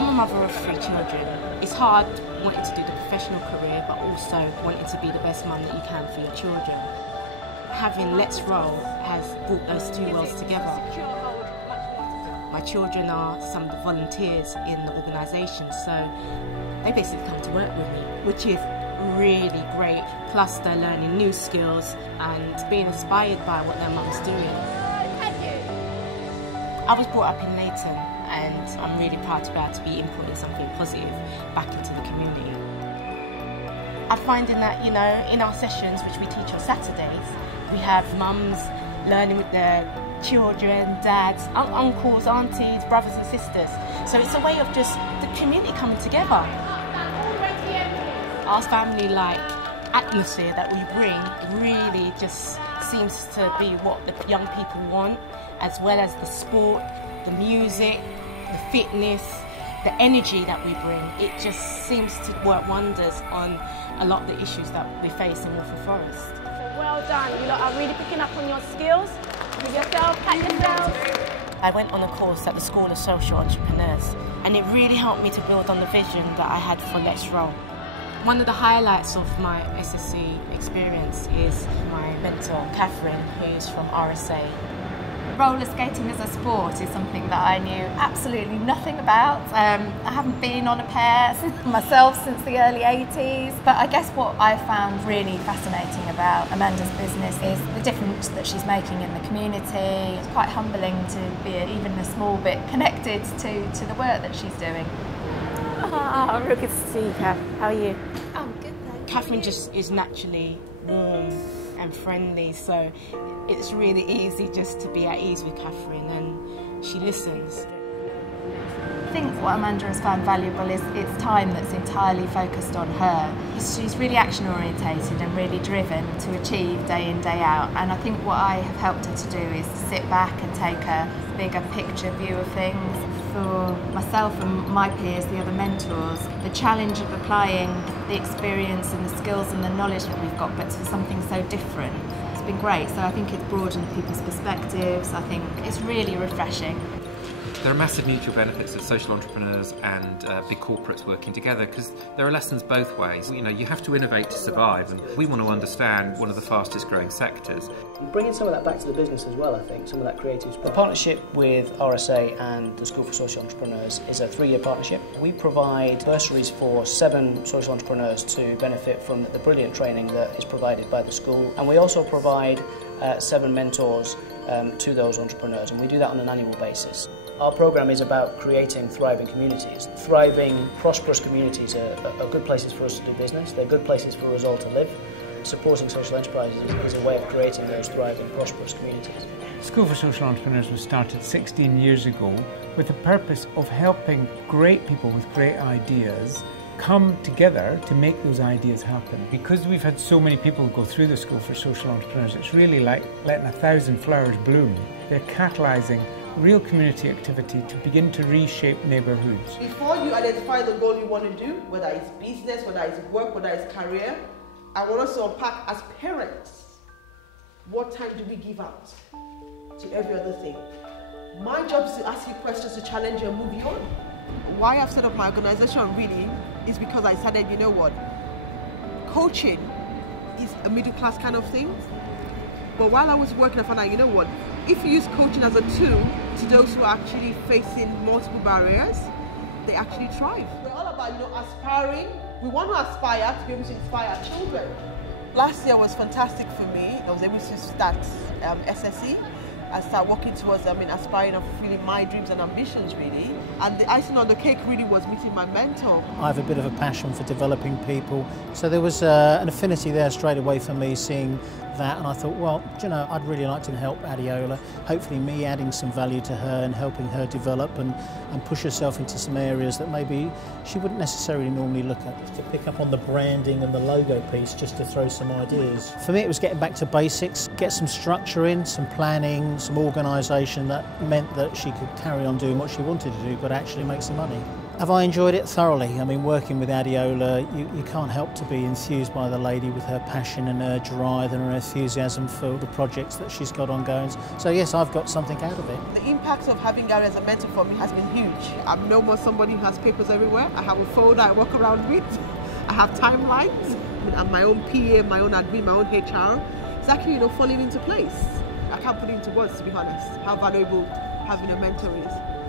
I'm a mother of 3 children. It's hard wanting to do the professional career, but also wanting to be the best mum that you can for your children. Having Let's Roll has brought those 2 worlds together. My children are some of the volunteers in the organisation, so they basically come to work with me, which is really great. Plus they're learning new skills and being inspired by what their mum's doing. I was brought up in Leighton, and I'm really proud to be able to be inputting something positive back into the community. I'm finding that, you know, in our sessions, which we teach on Saturdays, we have mums learning with their children, dads, uncles, aunties, brothers and sisters. So it's a way of just the community coming together. Our family-like atmosphere that we bring really just seems to be what the young people want, as well as the sport, the music, the fitness, the energy that we bring. It just seems to work wonders on a lot of the issues that we face in Waltham Forest. So well done, you lot are really picking up on your skills. Give yourself, pat yourselves. I went on a course at the School of Social Entrepreneurs, and it really helped me to build on the vision that I had for Let's Roll. One of the highlights of my SSC experience is my mentor, Catherine, who's from RSA. Roller skating as a sport is something that I knew absolutely nothing about. I haven't been on a pair myself since the early 80s, but I guess what I found really fascinating about Amanda's business is the difference that she's making in the community. It's quite humbling to be even a small bit connected to the work that she's doing. Oh, real good to see you, Kath. How are you? I'm good, thanks. Catherine just is naturally warm and friendly, so it's really easy just to be at ease with Catherine, and she listens. I think what Amanda has found valuable is it's time that's entirely focused on her. She's really action orientated and really driven to achieve day in, day out, and I think what I have helped her to do is to sit back and take a bigger picture view of things. For myself and my peers, the other mentors, the challenge of applying the experience and the skills and the knowledge that we've got, but to something so different, it's been great. So I think it's broadened people's perspectives. I think it's really refreshing. There are massive mutual benefits of social entrepreneurs and big corporates working together, because there are lessons both ways. You know, you have to innovate to survive, and we want to understand one of the fastest growing sectors. Bringing some of that back to the business as well, I think, some of that creative spirit. The partnership with RSA and the School for Social Entrepreneurs is a 3-year partnership. We provide bursaries for 7 social entrepreneurs to benefit from the brilliant training that is provided by the school, and we also provide 7 mentors to those entrepreneurs, and we do that on an annual basis. Our programme is about creating thriving communities. Thriving, prosperous communities are good places for us to do business. They're good places for us all to live. Supporting social enterprises is a way of creating those thriving, prosperous communities. School for Social Entrepreneurs was started 16 years ago with the purpose of helping great people with great ideas come together to make those ideas happen. Because we've had so many people go through the School for Social Entrepreneurs, it's really like letting 1,000 flowers bloom. They're catalysing real community activity to begin to reshape neighbourhoods. Before you identify the goal you want to do, whether it's business, whether it's work, whether it's career, I want us to unpack as parents, what time do we give out to every other thing? My job is to ask you questions to challenge you and move you on. Why I've set up my organisation really is because I decided, you know what, coaching is a middle class kind of thing. But while I was working, I found out, you know what, if you use coaching as a tool to those who are actually facing multiple barriers, they actually thrive. We're all about, aspiring. We want to aspire to be able to inspire our children. Last year was fantastic for me. I was able to start SSE and start working towards aspiring and fulfilling my dreams and ambitions, really. And the icing on the cake really was meeting my mentor. I have a bit of a passion for developing people, so there was an affinity there straight away for me seeing that, and I thought, well, I'd really like to help Adiola. Hopefully me adding some value to her and helping her develop and push herself into some areas that maybe she wouldn't necessarily normally look at. To pick up on the branding and the logo piece, just to throw some ideas. For me it was getting back to basics, get some structure in, some planning, some organisation that meant that she could carry on doing what she wanted to do but actually make some money. Have I enjoyed it thoroughly? I mean, working with Adiola, you can't help to be enthused by the lady with her passion and her drive and her enthusiasm for the projects that she's got ongoing. So yes, I've got something out of it. The impact of having Gary as a mentor for me has been huge. I'm no more somebody who has papers everywhere. I have a folder I walk around with. I have timelines. I'm my own PA, my own admin, my own HR. It's actually, falling into place. I can't put it into words, to be honest, how valuable having a mentor is.